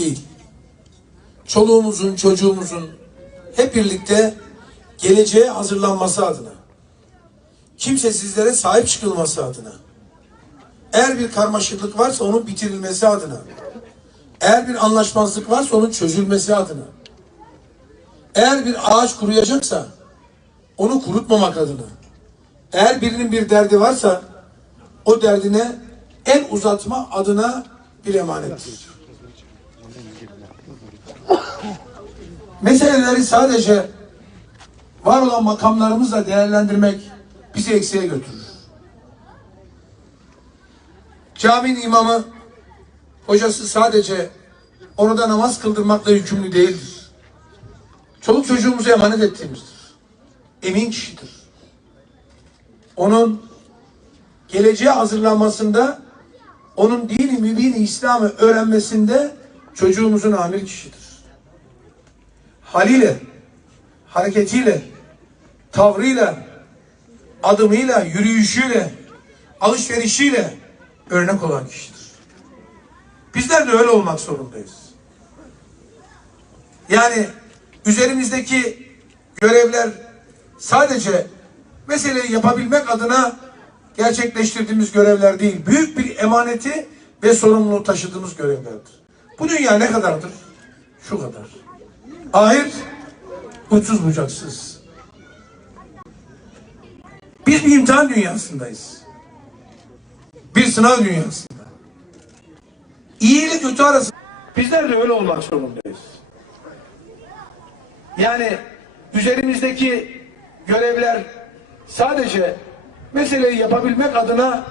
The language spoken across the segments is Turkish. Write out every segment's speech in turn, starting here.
değil. Çoluğumuzun, çocuğumuzun hep birlikte geleceğe hazırlanması adına. Kimsesizlere sahip çıkılması adına. Eğer bir karmaşıklık varsa onun bitirilmesi adına. Eğer bir anlaşmazlık varsa onun çözülmesi adına. Eğer bir ağaç kuruyacaksa onu kurutmamak adına. Eğer birinin bir derdi varsa o derdine el uzatma adına bir emanettir. Meseleleri sadece var olan makamlarımızla değerlendirmek bizi eksiğe götürür. Caminin imamı hocası sadece orada namaz kıldırmakla yükümlü değildir. Çoluk çocuğumuzu emanet ettiğimizdir. Emin kişidir. Onun geleceğe hazırlanmasında, onun dini mübin İslam'ı öğrenmesinde çocuğumuzun amir kişidir. Haliyle, hareketiyle, tavrıyla, adımıyla, yürüyüşüyle, alışverişiyle örnek olan kişidir. Bizler de öyle olmak zorundayız. Yani üzerimizdeki görevler sadece meseleyi yapabilmek adına gerçekleştirdiğimiz görevler değil. Büyük bir emaneti ve sorumluluğu taşıdığımız görevlerdir. Bu dünya ne kadardır? Şu kadar. Ahir uçsuz bucaksız. Biz bir imtihan dünyasındayız. Bir sınav dünyasında. İyi ile kötü arasında. Bizler de öyle olmak zorundayız. Yani üzerimizdeki görevler sadece meseleyi yapabilmek adına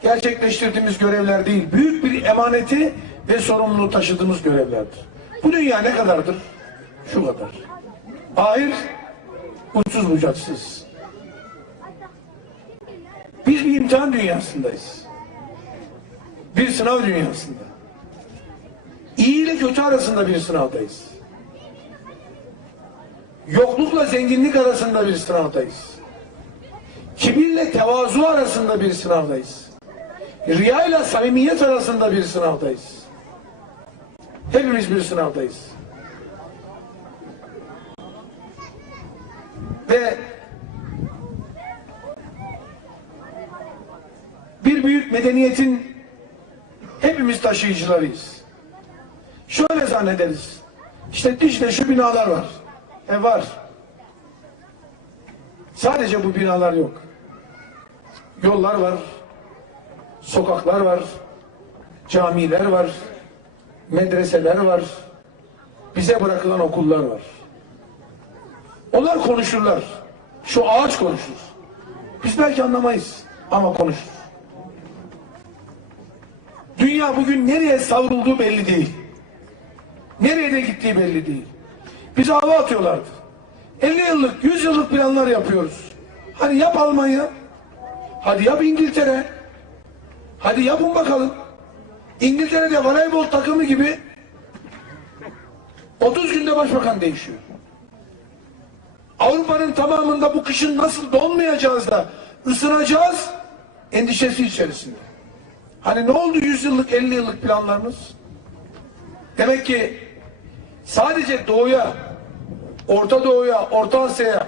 gerçekleştirdiğimiz görevler değil. Büyük bir emaneti ve sorumluluğu taşıdığımız görevlerdir. Bu dünya ne kadardır? Şu kadar. Ahir uçsuz bucaksız. Biz bir imtihan dünyasındayız. Bir sınav dünyasında. İyi ile kötü arasında bir sınavdayız. Yoklukla zenginlik arasında bir sınavdayız. Kibirle tevazu arasında bir sınavdayız. Riya samimiyet arasında bir sınavdayız. Hepimiz bir sınavdayız. Ve bir büyük medeniyetin hepimiz taşıyıcılarıyız. Şöyle zannederiz. İşte Diş'te şu binalar var. E var. Sadece bu binalar yok. Yollar var. Sokaklar var. Camiler var. Medreseler var. Bize bırakılan okullar var. Onlar konuşurlar. Şu ağaç konuşur. Biz belki anlamayız ama konuşur. Dünya bugün nereye savrulduğu belli değil. Nereye de gittiği belli değil. Bize hava atıyorlardı. 50 yıllık, 100 yıllık planlar yapıyoruz. Hadi yap Almanya. Hadi yap İngiltere. Hadi yapın bakalım. İngiltere'de voleybol takımı gibi 30 günde başbakan değişiyor. Avrupa'nın tamamında bu kışın nasıl donmayacağız da ısınacağız endişesi içerisinde. Hani ne oldu 100 yıllık 50 yıllık planlarımız? Demek ki sadece doğuya, Orta Doğu'ya, Orta Asya'ya,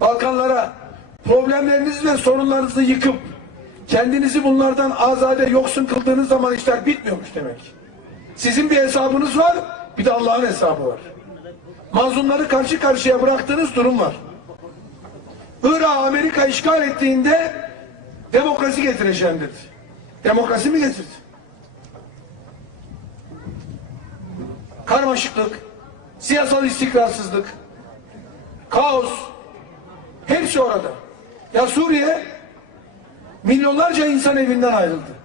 Balkanlara problemlerinizi ve sorunlarınızı yıkıp kendinizi bunlardan azade yoksun kıldığınız zaman işler bitmiyormuş demek. Sizin bir hesabınız var, bir de Allah'ın hesabı var. Mazlumları karşı karşıya bıraktığınız durum var. Irak'ı Amerika işgal ettiğinde demokrasi getireceğim dedi. Demokrasi mi getirdi? Karmaşıklık, siyasal istikrarsızlık, kaos, hepsi orada. Ya Suriye milyonlarca insan evinden ayrıldı.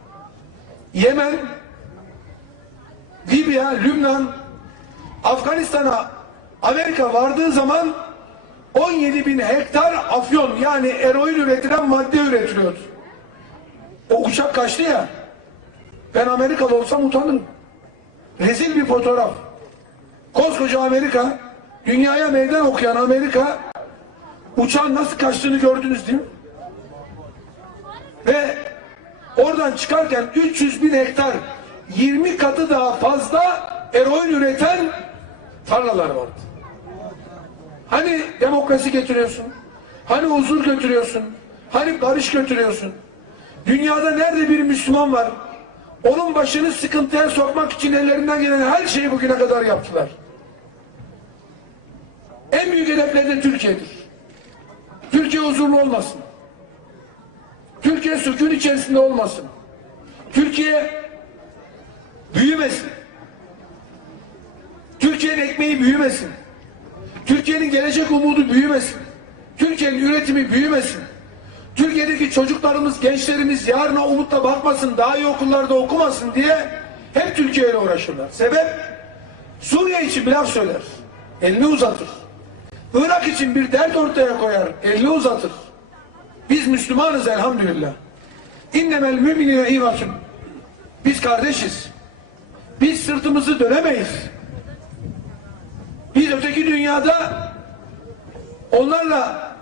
Yemen, Libya, Lübnan, Afganistan'a Amerika vardığı zaman 17 bin hektar afyon yani eroin üretilen madde üretiliyordu. O uçak kaçtı ya. Ben Amerikalı olsam utanırım. Rezil bir fotoğraf. Koskoca Amerika, dünyaya meydan okuyan Amerika uçağın nasıl kaçtığını gördünüz değil mi? Ve oradan çıkarken 300 bin hektar 20 katı daha fazla eroin üreten tarlalar vardı. Hani demokrasi getiriyorsun? Hani huzur götürüyorsun? Hani barış götürüyorsun? Dünyada nerede bir Müslüman var? Onun başını sıkıntıya sokmak için ellerinden gelen her şeyi bugüne kadar yaptılar. En büyük hedefleri de Türkiye'dir. Türkiye huzurlu olmasın. Türkiye sükun içerisinde olmasın. Türkiye büyümesin. Türkiye'nin ekmeği büyümesin. Türkiye'nin gelecek umudu büyümesin. Türkiye'nin üretimi büyümesin. Türkiye'deki çocuklarımız, gençlerimiz yarına umutla bakmasın, daha iyi okullarda okumasın diye hep Türkiye ile uğraşırlar. Sebep Suriye için bir laf söyler. Elini uzatır. Irak için bir dert ortaya koyar. Elini uzatır. Biz Müslümanız elhamdülillah. İnnemel müminine ivatun. Biz kardeşiz. Biz sırtımızı dönemeyiz. Biz öteki dünyada onlarla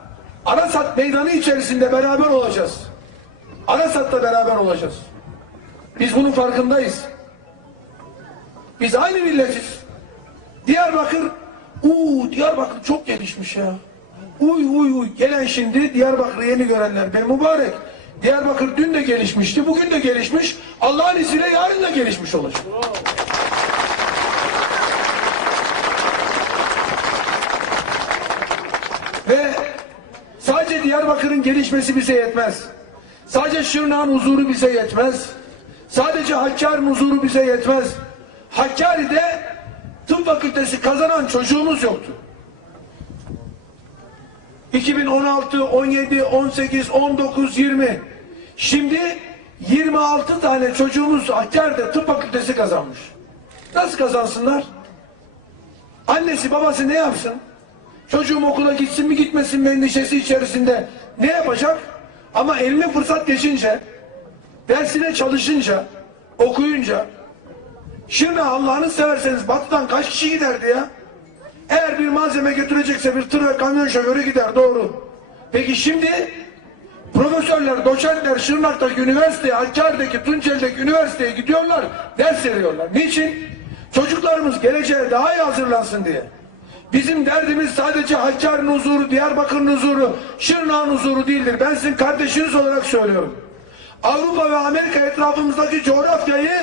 Arasat meydanı içerisinde beraber olacağız. Arasat'ta beraber olacağız. Biz bunun farkındayız. Biz aynı milletiz. Diyarbakır, uuu Diyarbakır çok gelişmiş ya. Uy uy uy gelen şimdi Diyarbakır'ı yeni görenler ben mübarek. Diyarbakır dün de gelişmişti, bugün de gelişmiş. Allah'ın izniyle yarın da gelişmiş olacak. Ve sadece Diyarbakır'ın gelişmesi bize yetmez. Sadece Şırnak'ın huzuru bize yetmez. Sadece Hakkari'nin huzuru bize yetmez. Hakkari'de tıp fakültesi kazanan çocuğumuz yoktu. 2016, 17, 18, 19, 20. Şimdi 26 tane çocuğumuz Hakkari'de tıp fakültesi kazanmış. Nasıl kazansınlar? Annesi babası ne yapsın? Çocuğum okula gitsin mi gitmesin mi endişesi içerisinde ne yapacak? Ama eline fırsat geçince, dersine çalışınca, okuyunca, şimdi Allah'ını severseniz batıdan kaç kişi giderdi ya? Eğer bir malzeme götürecekse bir tır ve kamyon şoförü gider doğru. Peki şimdi profesörler, doçentler Şırnak'taki üniversiteye, Hakkari'deki, Tunceli'deki üniversiteye gidiyorlar, ders veriyorlar. Niçin? Çocuklarımız geleceğe daha iyi hazırlansın diye. Bizim derdimiz sadece Hakkari'nin huzuru, Diyarbakır'ın huzuru, Şırnak'ın huzuru değildir. Ben sizin kardeşiniz olarak söylüyorum. Avrupa ve Amerika etrafımızdaki coğrafyayı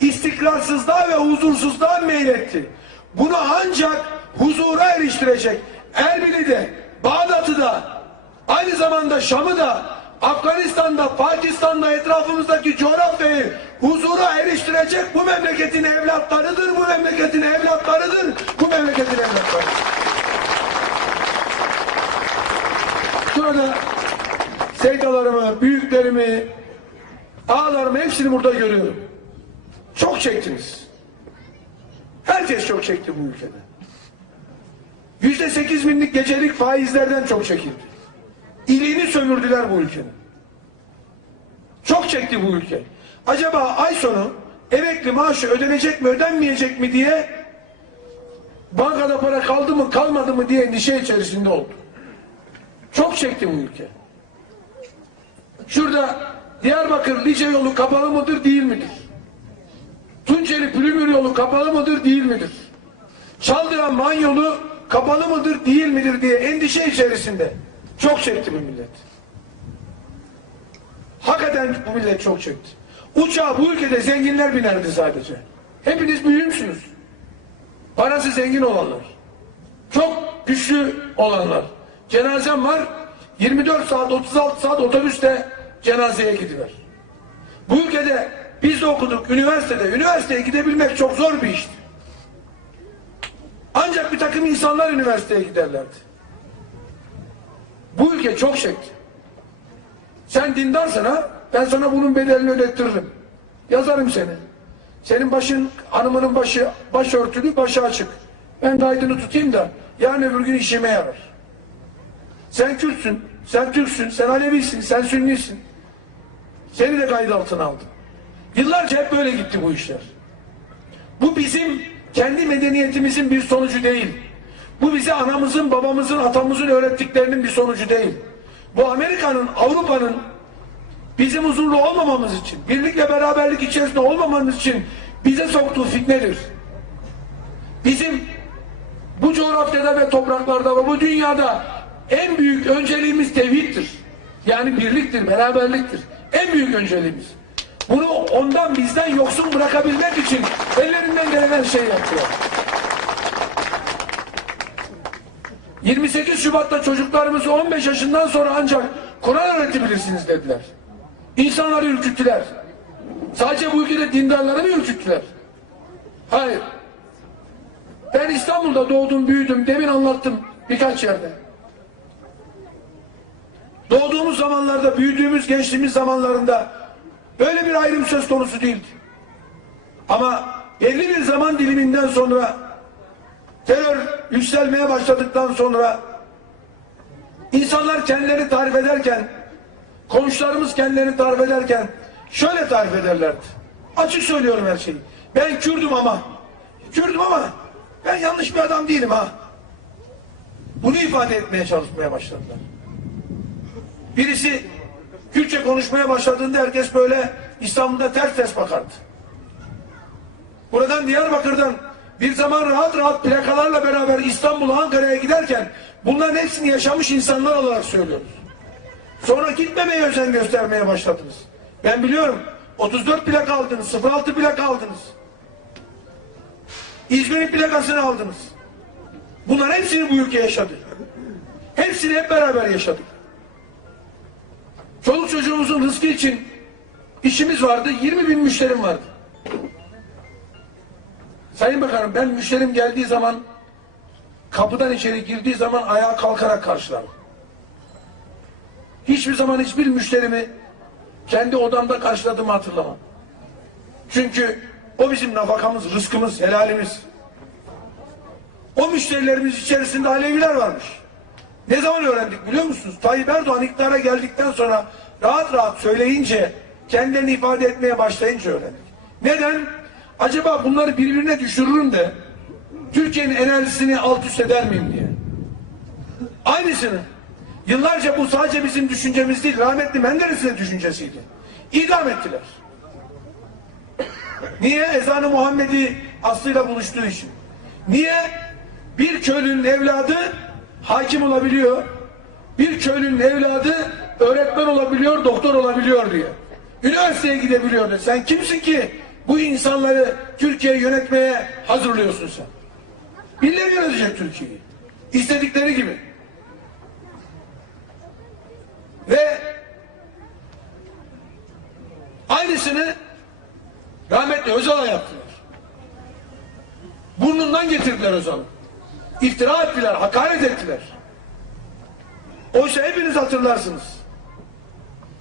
istikrarsızlığa ve huzursuzluğa meyletti. Bunu ancak huzura eriştirecek. Erbil'i Bağdat'ı da, aynı zamanda Şam'ı da, Afganistan'da, Pakistan'da etrafımızdaki coğrafyayı huzura eriştirecek bu memleketin evlatlarıdır, bu memleketin evlatlarıdır, bu memleketin evlatlarıdır. Şurada seydalarımı, büyüklerimi, ağalarımı hepsini burada görüyorum. Çok çektiniz. Herkes çok çekti bu ülkede. Yüzde sekiz binlik gecelik faizlerden çok çekildi. İliğini sömürdüler bu ülkenin. Çok çekti bu ülke. Acaba ay sonu emekli maaşı ödenecek mi ödenmeyecek mi diye bankada para kaldı mı kalmadı mı diye endişe içerisinde oldu. Çok çekti bu ülke. Şurada Diyarbakır Lice yolu kapalı mıdır değil midir? Tunceli Pülümür yolu kapalı mıdır değil midir? Çaldıran Man yolu kapalı mıdır değil midir diye endişe içerisinde. Çok çekti bu millet. Hakikaten bu millet çok çekti. Uçağa bu ülkede zenginler binerdi sadece. Hepiniz büyümsünüz. Parası zengin olanlar. Çok güçlü olanlar. Cenazem var. 24 saat 36 saat otobüste cenazeye gidiver. Bu ülkede biz de okuduk üniversitede. Üniversiteye gidebilmek çok zor bir işti. Ancak bir takım insanlar üniversiteye giderlerdi. Bu ülke çok çekti. Sen dindarsın ha, ben sana bunun bedelini ödettiririm. Yazarım seni. Senin başın, hanımının başı, başörtülü, başı açık. Ben kaydını tutayım da, yarın öbür gün işime yarar. Sen Kürtsün, sen Türksün, sen Alevisin, sen Sünnisin. Seni de kayıt altına aldım. Yıllarca hep böyle gitti bu işler. Bu bizim kendi medeniyetimizin bir sonucu değil. Bu bize anamızın, babamızın, atamızın öğrettiklerinin bir sonucu değil. Bu Amerika'nın, Avrupa'nın bizim huzurlu olmamamız için, birlik ve beraberlik içerisinde olmamamız için bize soktuğu fitnedir. Bizim bu coğrafyada ve topraklarda ve bu dünyada en büyük önceliğimiz tevhiddir. Yani birliktir, beraberliktir. En büyük önceliğimiz. Bunu ondan bizden yoksun bırakabilmek için ellerinden gelen her şeyi yapıyor. 28 Şubat'ta çocuklarımızı 15 yaşından sonra ancak Kur'an öğretebilirsiniz dediler. İnsanları ürküttüler. Sadece bu ülkede dindarları mı ürküttüler? Hayır. Ben İstanbul'da doğdum, büyüdüm. Demin anlattım birkaç yerde. Doğduğumuz zamanlarda, büyüdüğümüz gençliğimiz zamanlarında böyle bir ayrım söz konusu değildi. Ama belli bir zaman diliminden sonra terör yükselmeye başladıktan sonra insanlar kendilerini tarif ederken komşularımız kendilerini tarif ederken şöyle tarif ederlerdi. Açık söylüyorum her şeyi. Ben Kürdüm ama Kürdüm ama ben yanlış bir adam değilim ha. Bunu ifade etmeye çalışmaya başladılar. Birisi Kürtçe konuşmaya başladığında herkes böyle İstanbul'da ters ters bakardı. Buradan Diyarbakır'dan bir zaman rahat rahat plakalarla beraber İstanbul'a Ankara'ya giderken bunların hepsini yaşamış insanlar olarak söylüyoruz. Sonra gitmemeye özen göstermeye başladınız. Ben biliyorum 34 plaka aldınız, 06 plaka aldınız. İzmir'in plakasını aldınız. Bunların hepsini bu ülke yaşadı. Hepsini hep beraber yaşadık. Çoluk çocuğumuzun rızkı için işimiz vardı. 20 bin müşterim vardı. Sayın Bakanım ben müşterim geldiği zaman kapıdan içeri girdiği zaman ayağa kalkarak karşılarım. Hiçbir zaman hiçbir müşterimi kendi odamda karşıladığımı hatırlamam. Çünkü o bizim nafakamız, rızkımız, helalimiz. O müşterilerimiz içerisinde Aleviler varmış. Ne zaman öğrendik biliyor musunuz? Tayyip Erdoğan iktidara geldikten sonra rahat rahat söyleyince, kendilerini ifade etmeye başlayınca öğrendik. Neden? Acaba bunları birbirine düşürürüm de Türkiye'nin enerjisini alt üst eder miyim diye. Aynısını. Yıllarca bu sadece bizim düşüncemiz değil, rahmetli Menderes'in de düşüncesiydi. İdam ettiler. Niye? Ezanı Muhammedi aslıyla buluştuğu için. Niye? Bir köylünün evladı hakim olabiliyor. Bir köylünün evladı öğretmen olabiliyor, doktor olabiliyor diye. Üniversiteye gidebiliyor diye. Sen kimsin ki bu insanları Türkiye yönetmeye hazırlıyorsun sen? Birileri yönetecek Türkiye'yi. İstedikleri gibi. Ve aynısını rahmetli Özal'a yaptılar. Burnundan getirdiler Özal'ı. İftira ettiler, hakaret ettiler. Oysa hepiniz hatırlarsınız.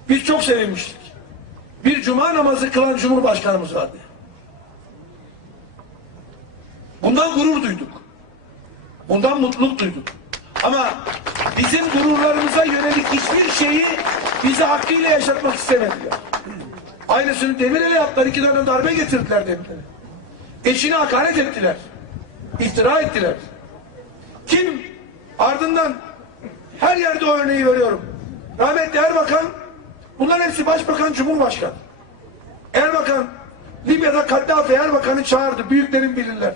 Biz çok sevinmiştik. Bir cuma namazı kılan Cumhurbaşkanımız vardı. Bundan gurur duyduk. Bundan mutluluk duyduk. Ama bizim gururlarımıza yönelik hiçbir şeyi bize hakkıyla yaşatmak istemediler. Aynısını Demirel'e yaptılar. iki tane darbe getirdiler Demirel'e. Eşine hakaret ettiler. İftira ettiler. Kim ardından her yerde o örneği veriyorum. Rahmetli Erbakan bunların hepsi başbakan, cumhurbaşkanı. Erbakan Libya'da Kaddafi Erbakan'ı çağırdı. Büyüklerin bilirler.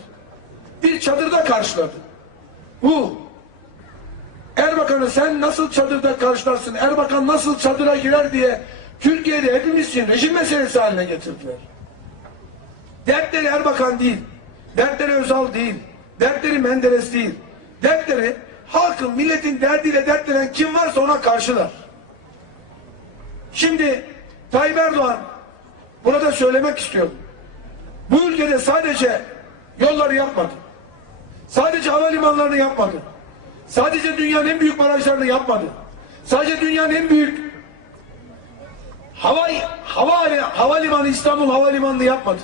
Bir çadırda karşıladı. Bu Erbakan'ı sen nasıl çadırda karşılarsın? Erbakan nasıl çadıra girer diye Türkiye'de hepimiz için rejim meselesi haline getirdiler. Dertleri Erbakan değil. Dertleri Özal değil. Dertleri Menderes değil. Dertleri halkın, milletin derdiyle dertlenen kim varsa ona karşılar. Şimdi Tayyip Erdoğan burada söylemek istiyorum. Bu ülkede sadece yolları yapmadı. Sadece havalimanlarını yapmadı. Sadece dünyanın en büyük barajlarını yapmadı. Sadece dünyanın en büyük hava, hava, havalimanı İstanbul Havalimanı'nı yapmadı.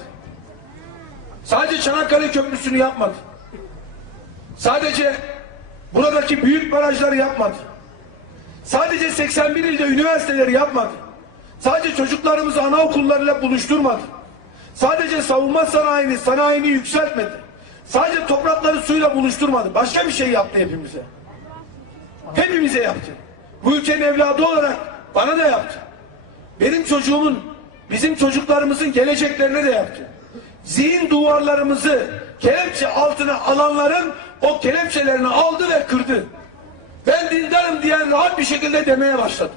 Sadece Çanakkale Köprüsü'nü yapmadı. Sadece buradaki büyük barajları yapmadı. Sadece 81 ilde üniversiteleri yapmadı. Sadece çocuklarımızı anaokullarıyla buluşturmadı. Sadece savunma sanayini, sanayini yükseltmedi. Sadece toprakları suyla buluşturmadı. Başka bir şey yaptı hepimize. Hepimize yaptı. Bu ülkenin evladı olarak bana da yaptı. benim çocuğumun, bizim çocuklarımızın geleceklerine de yaptı. Zihin duvarlarımızı kelepçe altına alanların o kelepçelerini aldı ve kırdı. Ben dindarım diyen rahat bir şekilde demeye başladı.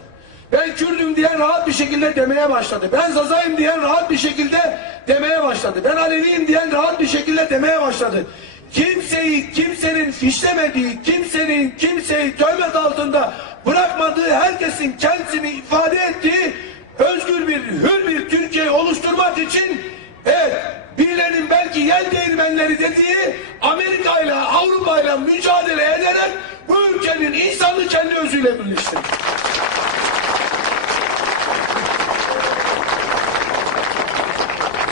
Ben Kürdüm diyen rahat bir şekilde demeye başladı. Ben Zazayım diyen rahat bir şekilde demeye başladı. Ben Aleviyim diyen rahat bir şekilde demeye başladı. Kimseyi, kimsenin fişlemediği, kimsenin kimseyi töhmet altında bırakmadığı, herkesin kendisini ifade ettiği özgür bir, hür bir Türkiye oluşturmak için evet, birilerinin belki yel değirmenleri dediği Amerika ile Avrupa ile mücadele ederek bu ülkenin insanlığı kendi özüyle birleştirdi.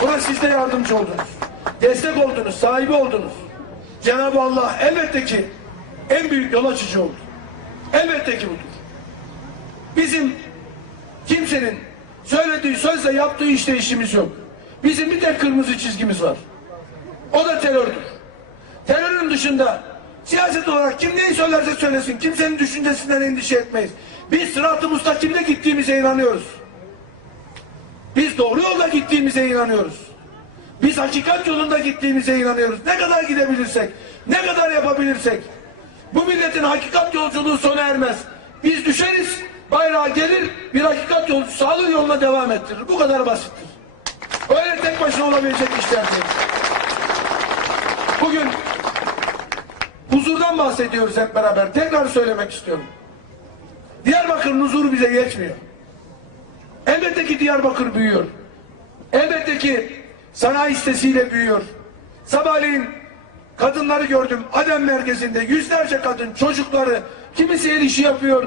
Buna siz de yardımcı oldunuz. Destek oldunuz, sahibi oldunuz. Cenab-ı Allah elbette ki en büyük yol açıcı oldu. Elbette ki budur. Bizim kimsenin söylediği sözle yaptığı işte işimiz yok. Bizim bir tek kırmızı çizgimiz var. O da terördür. Terörün dışında siyaset olarak kim neyi söylerse söylesin kimsenin düşüncesinden endişe etmeyiz. Biz sırat-ı mustakimde gittiğimize inanıyoruz. Biz doğru yolda gittiğimize inanıyoruz. Biz hakikat yolunda gittiğimize inanıyoruz. Ne kadar gidebilirsek, ne kadar yapabilirsek. Bu milletin hakikat yolculuğu sona ermez. Biz düşeriz, bayrağı gelir, bir hakikat yolcusu sağlık yoluna devam ettirir. Bu kadar basittir. Öyle tek başına olabilecek işler değil. Bugün huzurdan bahsediyoruz hep beraber. Tekrar söylemek istiyorum. Diyarbakır'ın huzuru bize yetmiyor. Elbette ki Diyarbakır büyüyor. Elbette ki sanayi sitesiyle büyüyor. Sabahleyin kadınları gördüm. Adem merkezinde yüzlerce kadın, çocukları, kimisi el işi yapıyor,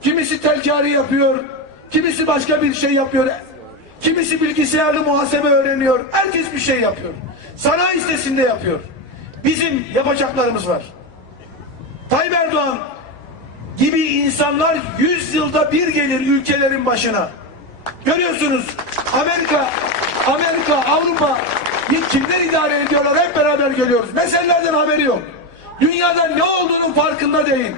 kimisi telkari yapıyor, kimisi başka bir şey yapıyor. Kimisi bilgisayarlı muhasebe öğreniyor. Herkes bir şey yapıyor. Sanayi sitesinde yapıyor. Bizim yapacaklarımız var. Tayyip Erdoğan gibi insanlar 100 yılda bir gelir ülkelerin başına. Görüyorsunuz Amerika, Amerika, Avrupa kimler idare ediyorlar hep beraber görüyoruz. Meselelerden haberi yok. Dünyada ne olduğunun farkında değil.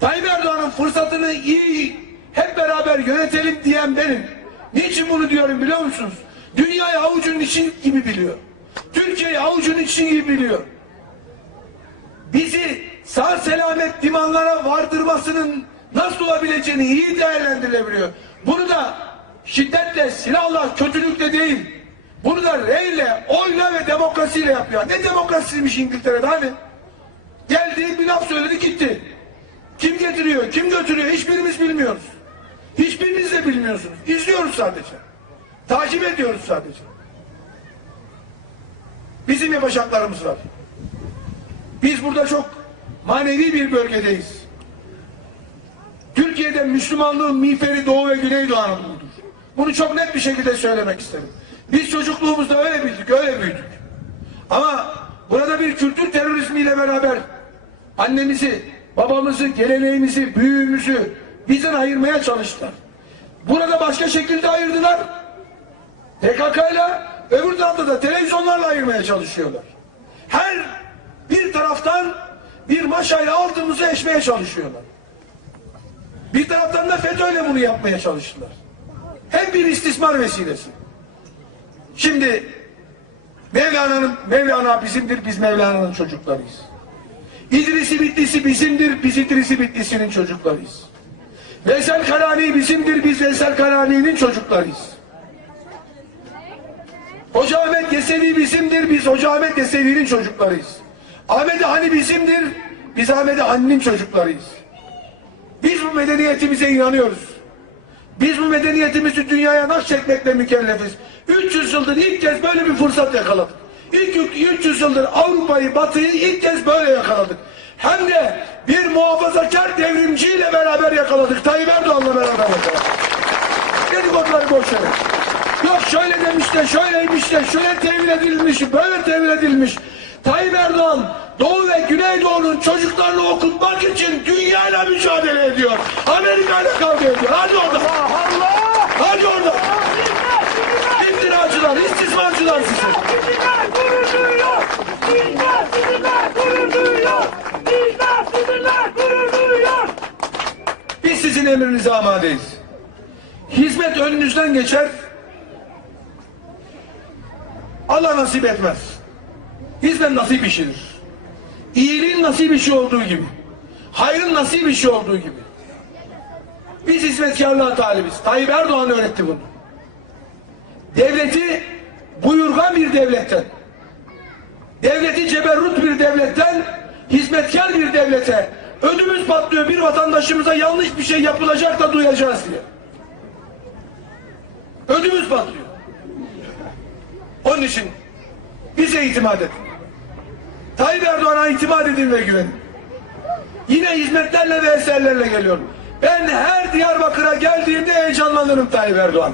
Tayyip Erdoğan'ın fırsatını iyi hep beraber yönetelim diyen benim. Niçin bunu diyorum biliyor musunuz? Dünyayı avucunun için gibi biliyor. Türkiye'yi avucunun için gibi biliyor. Bizi sağ selamet limanlara vardırmasının nasıl olabileceğini iyi değerlendirilebiliyor. Bunu da şiddetle, silahla, kötülükle değil. Bunu da reyle, oyla ve demokrasiyle yapıyor. Ne demokrasiymiş İngiltere'de hani? Geldi bir laf söyledi gitti. Kim getiriyor, kim götürüyor hiçbirimiz bilmiyoruz. Hiçbiriniz de bilmiyorsunuz. İzliyoruz sadece. Takip ediyoruz sadece. Bizim yapacaklarımız var. Biz burada çok manevi bir bölgedeyiz. Türkiye'de Müslümanlığın miğferi Doğu ve Güneydoğu Anadolu'dur. Bunu çok net bir şekilde söylemek isterim. Biz çocukluğumuzda öyle bildik, öyle büyüdük. Ama burada bir kültür terörizmiyle beraber annemizi, babamızı, geleneğimizi, büyüğümüzü bizden ayırmaya çalıştılar. Burada başka şekilde ayırdılar. PKK'yla öbür tarafta da televizyonlarla ayırmaya çalışıyorlar. Her bir taraftan bir maşayla altımızı eşmeye çalışıyorlar. Bir taraftan da FETÖ'yle bunu yapmaya çalıştılar. Hep bir istismar vesilesi. Şimdi Mevlana'nın Mevlana bizimdir, biz Mevlana'nın çocuklarıyız. İdrisi Bitlisi bizimdir, biz İdrisi Bitlisi'nin çocuklarıyız. Veysel Karani bizimdir, biz Veysel Karani'nin çocuklarıyız. Hoca Ahmet Yesevi bizimdir, biz Hoca Ahmet Yesevi'nin çocuklarıyız. Ahmet Hani bizimdir, biz Ahmet Hani'nin çocuklarıyız. Medeniyetimize inanıyoruz. Biz bu medeniyetimizi dünyaya nakşetmekle mükellefiz. 300 yıldır ilk kez böyle bir fırsat yakaladık. İlk 300 yıldır Avrupa'yı, Batı'yı ilk kez böyle yakaladık. Hem de bir muhafazakar devrimciyle beraber yakaladık. Tayyip Erdoğan'la beraber yakaladık. Dedikoduları boş verin. Yok şöyle demiş de, şöyleymiş de, şöyle tevil edilmiş, böyle tevil edilmiş. Tayyip Erdoğan Doğu ve Güneydoğu'nun çocuklarını okutmak için dünyayla mücadele ediyor. Amerika'yla kavga ediyor. Hadi orada. Allah! Hadi orada. Bizler, İftiracılar, istismarcılar sizi. bizler gurur duyuyor! Sizinle gurur duyuyor! Sizinle gurur duyuyor! Biz sizin emrinize amadeyiz. Hizmet önünüzden geçer. Allah nasip etmez. Hizmet nasip işidir. İyiliğin nasip işi olduğu gibi. Hayrın nasip işi olduğu gibi. Biz hizmetkarlığa talibiz. Tayyip Erdoğan öğretti bunu. Devleti buyurgan bir devletten, devleti ceberrut bir devletten, hizmetkar bir devlete ödümüz patlıyor bir vatandaşımıza yanlış bir şey yapılacak da duyacağız diye. Ödümüz patlıyor. Onun için bize itimat edin. Tayyip Erdoğan'a itimat edin ve güvenin. Yine hizmetlerle ve eserlerle geliyorum. Ben her Diyarbakır'a geldiğimde heyecanlanırım Tayyip Erdoğan.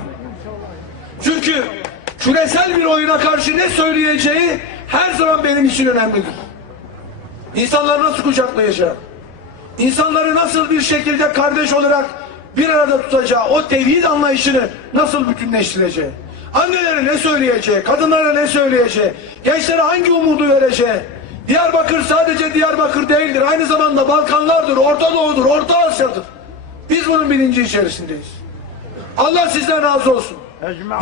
Çünkü küresel bir oyuna karşı ne söyleyeceği her zaman benim için önemlidir. İnsanları nasıl kucaklayacak? İnsanları nasıl bir şekilde kardeş olarak bir arada tutacağı, o tevhid anlayışını nasıl bütünleştireceği, annelere ne söyleyeceği, kadınlara ne söyleyeceği, gençlere hangi umudu vereceği, Diyarbakır sadece Diyarbakır değildir, aynı zamanda Balkanlardır, Orta Doğu'dur, Orta Asya'dır. Biz bunun bilinci içerisindeyiz. Allah sizden razı olsun.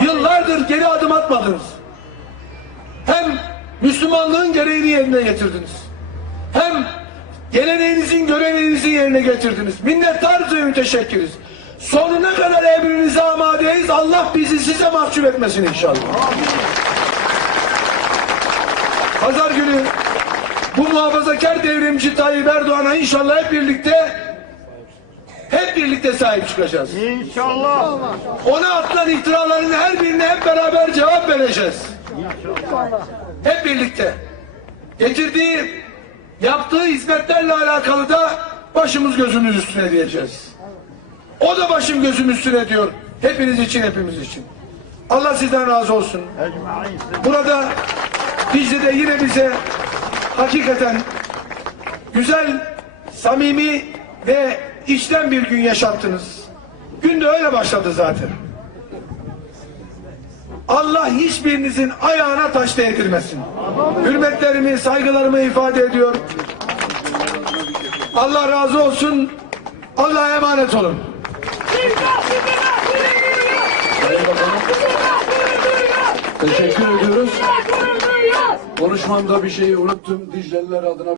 Yıllardır geri adım atmadınız. Hem Müslümanlığın gereğini yerine getirdiniz. Hem geleneğinizin görevinizi yerine getirdiniz. Minnettarız ve müteşekkiriz. Sonuna kadar emrinize amadeyiz. Allah bizi size mahcup etmesin inşallah. Pazar günü bu muhafazakar devrimci Tayyip Erdoğan'a inşallah hep birlikte hep birlikte sahip çıkacağız. İnşallah. Ona atılan iftiraların her birine hep beraber cevap vereceğiz. Hep birlikte. Getirdiği, yaptığı hizmetlerle alakalı da başımız gözümüz üstüne diyeceğiz. O da başım gözüm üstüne diyor. Hepiniz için, hepimiz için. Allah sizden razı olsun. Burada Dicle'de yine bize hakikaten güzel, samimi ve içten bir gün yaşattınız. Gün de öyle başladı zaten. Allah hiçbirinizin ayağına taş değdirmesin. Hürmetlerimi, saygılarımı ifade ediyor. Allah razı olsun. Allah'a emanet olun. Teşekkür ediyoruz. Konuşmamda bir şeyi unuttum. Dicleliler adına